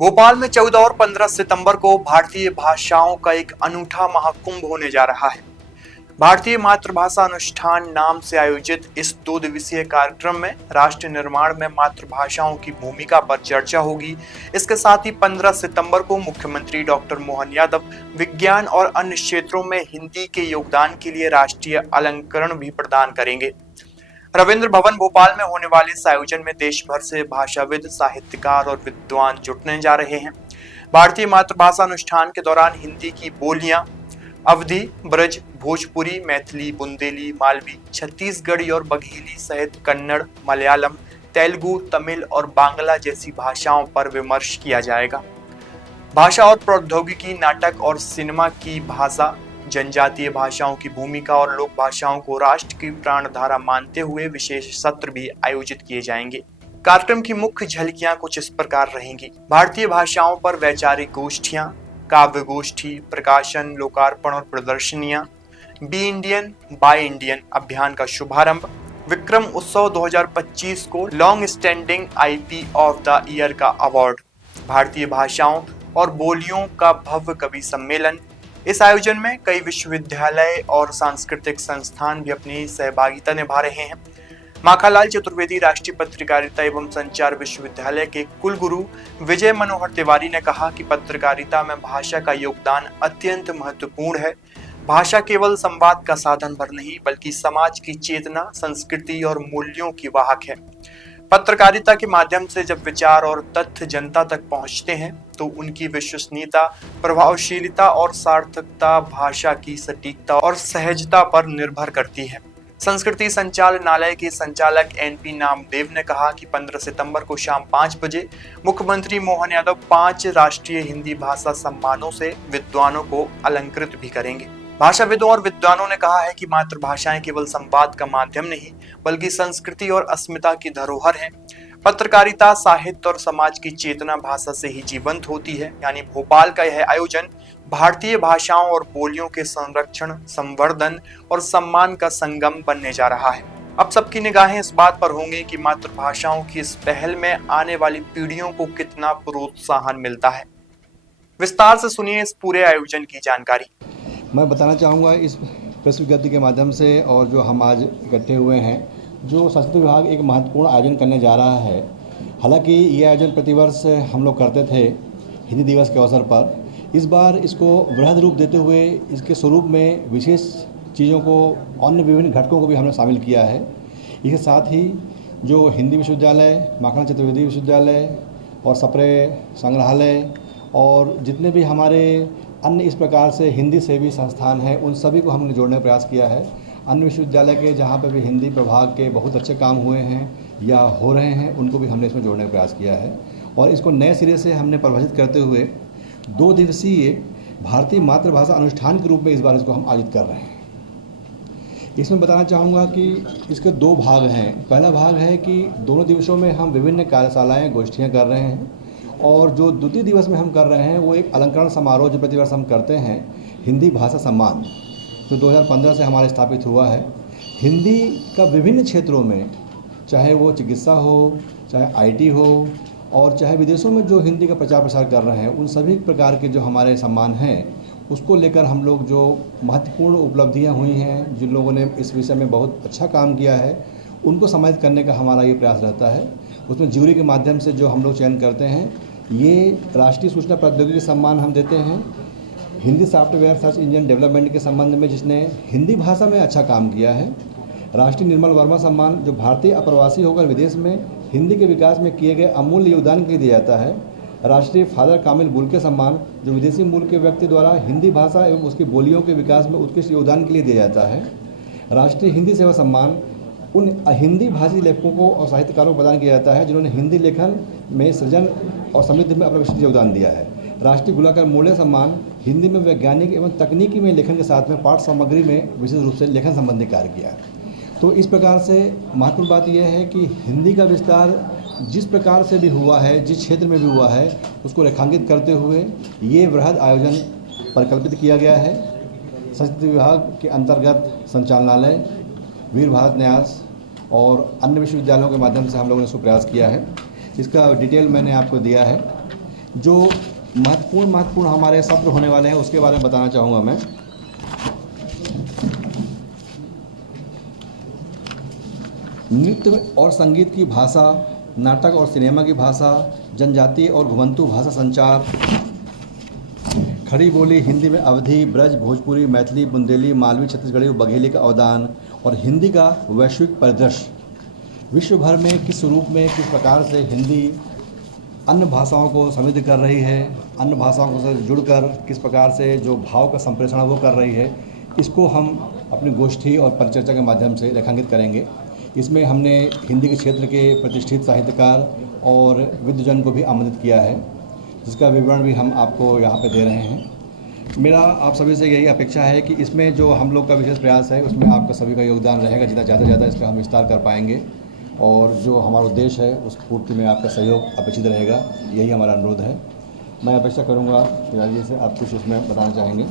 भोपाल में 14 और 15 सितंबर को भारतीय भाषाओं का एक अनूठा महाकुंभ होने जा रहा है। भारतीय मातृभाषा अनुष्ठान नाम से आयोजित इस 2 दिवसीय कार्यक्रम में राष्ट्र निर्माण में मातृभाषाओं की भूमिका पर चर्चा होगी। इसके साथ ही 15 सितंबर को मुख्यमंत्री डॉक्टर मोहन यादव विज्ञान और अन्य क्षेत्रों में हिंदी के योगदान के लिए राष्ट्रीय अलंकरण भी प्रदान करेंगे। रविंद्र भवन भोपाल में होने वाले इस आयोजन में देश भर से भाषाविद, साहित्यकार और विद्वान जुटने जा रहे हैं। भारतीय मातृभाषा अनुष्ठान के दौरान हिंदी की बोलियां अवधी, ब्रज, भोजपुरी, मैथिली, बुंदेली, मालवी, छत्तीसगढ़ी और बघेली सहित कन्नड़, मलयालम, तेलुगु, तमिल और बांग्ला जैसी भाषाओं पर विमर्श किया जाएगा। भाषा और प्रौद्योगिकी, नाटक और सिनेमा की भाषा, जनजातीय भाषाओं की भूमिका और लोक भाषाओं को राष्ट्र की प्राणधारा मानते हुए विशेष सत्र भी आयोजित किए जाएंगे। कार्यक्रम की मुख्य झलकियां कुछ इस प्रकार रहेंगी। भारतीय भाषाओं पर वैचारिक गोष्ठियां, काव्य गोष्ठी, प्रकाशन, लोकार्पण और प्रदर्शनियां, बी इंडियन बाय इंडियन अभियान का शुभारंभ, विक्रम उत्सव 2025 को long standing IP of the year का अवार्ड, भारतीय भाषाओं और बोलियों का भव्य कवि सम्मेलन। इस आयोजन में कई विश्वविद्यालय और सांस्कृतिक संस्थान भी अपनी सहभागिता निभा रहे हैं। माखनलाल चतुर्वेदी राष्ट्रीय पत्रकारिता एवं संचार विश्वविद्यालय के कुलगुरु विजय मनोहर तिवारी ने कहा कि पत्रकारिता में भाषा का योगदान अत्यंत महत्वपूर्ण है। भाषा केवल संवाद का साधन भर नहीं बल्कि समाज की चेतना, संस्कृति और मूल्यों की वाहक है। पत्रकारिता के माध्यम से जब विचार और तथ्य जनता तक पहुंचते हैं तो उनकी विश्वसनीयता, प्रभावशीलता और सार्थकता भाषा की सटीकता और सहजता पर निर्भर करती है। संस्कृति संचालनालय के संचालक एनपी नामदेव ने कहा कि 15 सितंबर को शाम 5 बजे मुख्यमंत्री मोहन यादव 5 राष्ट्रीय हिंदी भाषा सम्मानों से विद्वानों को अलंकृत भी करेंगे। भाषाविदों और विद्वानों ने कहा है कि मातृभाषाएं केवल संवाद का माध्यम नहीं बल्कि संस्कृति और अस्मिता की धरोहर है। पत्रकारिता, साहित्य और समाज की चेतना भाषा से ही जीवंत होती है। यानी भोपाल का यह आयोजन भारतीय भाषाओं और बोलियों के संरक्षण, संवर्धन और सम्मान का संगम बनने जा रहा है। अब सबकी निगाहें इस बात पर होंगी कि मातृभाषाओं की इस पहल में आने वाली पीढ़ियों को कितना प्रोत्साहन मिलता है। विस्तार से सुनिए इस पूरे आयोजन की जानकारी। मैं बताना चाहूँगा इस प्रेस विज्ञप्ति के माध्यम से और जो हम आज इकट्ठे हुए हैं, जो संस्कृति विभाग एक महत्वपूर्ण आयोजन करने जा रहा है। हालांकि ये आयोजन प्रतिवर्ष हम लोग करते थे हिंदी दिवस के अवसर पर। इस बार इसको वृहद रूप देते हुए इसके स्वरूप में विशेष चीज़ों को, अन्य विभिन्न घटकों को भी हमने शामिल किया है। इसके साथ ही जो हिंदी विश्वविद्यालय, माखनलाल चतुर्वेदी विश्वविद्यालय और सप्रे संग्रहालय और जितने भी हमारे अन्य इस प्रकार से हिंदी सेवी संस्थान हैं, उन सभी को हमने जोड़ने का प्रयास किया है। अन्य विश्वविद्यालय के जहाँ पे भी हिंदी प्रभाग के बहुत अच्छे काम हुए हैं या हो रहे हैं, उनको भी हमने इसमें जोड़ने का प्रयास किया है। और इसको नए सिरे से हमने परिभाषित करते हुए 2 दिवसीय भारतीय मातृभाषा अनुष्ठान के रूप में इस बार इसको हम आयोजित कर रहे हैं। इसमें बताना चाहूँगा कि इसके 2 भाग हैं। पहला भाग है कि दोनों दिवसों में हम विभिन्न कार्यशालाएँ, गोष्ठियाँ कर रहे हैं और जो द्वितीय दिवस में हम कर रहे हैं वो एक अलंकरण समारोह जो प्रतिवर्ष हम करते हैं, हिंदी भाषा सम्मान, जो 2015 से हमारे स्थापित हुआ है। हिंदी का विभिन्न क्षेत्रों में, चाहे वो चिकित्सा हो, चाहे आईटी हो और चाहे विदेशों में जो हिंदी का प्रचार प्रसार कर रहे हैं, उन सभी प्रकार के जो हमारे सम्मान हैं उसको लेकर हम लोग जो महत्वपूर्ण उपलब्धियां हुई हैं, जिन लोगों ने इस विषय में बहुत अच्छा काम किया है, उनको सम्मानित करने का हमारा ये प्रयास रहता है। उसमें ज्यूरी के माध्यम से जो हम लोग चयन करते हैं, ये राष्ट्रीय सूचना प्रौद्योगिकी सम्मान हम देते हैं Hindi software search engine development के संबंध में, जिसने हिंदी भाषा में अच्छा काम किया है। राष्ट्रीय निर्मल वर्मा सम्मान जो भारतीय अप्रवासी होकर विदेश में हिंदी के विकास में किए गए अमूल्य योगदान के लिए दिया जाता है। राष्ट्रीय फादर कामिल बुल्के सम्मान जो विदेशी मूल के व्यक्ति द्वारा हिंदी भाषा एवं उसकी बोलियों के विकास में उत्कृष्ट योगदान के लिए दिया जाता है। राष्ट्रीय हिंदी सेवा सम्मान उन हिंदी भाषी लेखकों को और साहित्यकारों को प्रदान किया जाता है जिन्होंने हिंदी लेखन में सृजन और समृद्धि में अपना विशिष्ट योगदान दिया है। राष्ट्रीय गुलाकर मूल्य सम्मान हिंदी में वैज्ञानिक एवं तकनीकी में लेखन के साथ में पाठ सामग्री में विशेष रूप से लेखन संबंधी कार्य किया। तो इस प्रकार से महत्वपूर्ण बात यह है कि हिंदी का विस्तार जिस प्रकार से भी हुआ है, जिस क्षेत्र में भी हुआ है, उसको रेखांकित करते हुए ये वृहद आयोजन परिकल्पित किया गया है। संस्कृति विभाग के अंतर्गत संचालनालय, वीर भारत न्यास और अन्य विश्वविद्यालयों के माध्यम से हम लोगों ने इसको प्रयास किया है। इसका डिटेल मैंने आपको दिया है। जो महत्वपूर्ण हमारे सत्र होने वाले हैं उसके बारे में बताना चाहूँगा मैं। नृत्य और संगीत की भाषा, नाटक और सिनेमा की भाषा, जनजातीय और घुमंतू भाषा संचार, खड़ी बोली हिंदी में अवधी, ब्रज, भोजपुरी, मैथिली, बुंदेली, मालवी, छत्तीसगढ़ी और बघेली का अवदान, और हिंदी का वैश्विक परिदृश्य। विश्व भर में किस रूप में, किस प्रकार से हिंदी अन्य भाषाओं को समृद्ध कर रही है, अन्य भाषाओं से जुड़कर किस प्रकार से जो भाव का संप्रेषण वो कर रही है, इसको हम अपनी गोष्ठी और परिचर्चा के माध्यम से रेखांकित करेंगे। इसमें हमने हिंदी के क्षेत्र के प्रतिष्ठित साहित्यकार और विद्वजन को भी आमंत्रित किया है, जिसका विवरण भी हम आपको यहाँ पे दे रहे हैं। मेरा आप सभी से यही अपेक्षा है कि इसमें जो हम लोग का विशेष प्रयास है उसमें आपका सभी का योगदान रहेगा। जितना ज़्यादा से ज़्यादा इसका हम विस्तार कर पाएंगे और जो हमारा उद्देश्य है उस पूर्ति में आपका सहयोग अपेक्षित रहेगा, यही हमारा अनुरोध है। मैं अपेक्षा करूँगा राजीव से आप कुछ इसमें बताना चाहेंगे।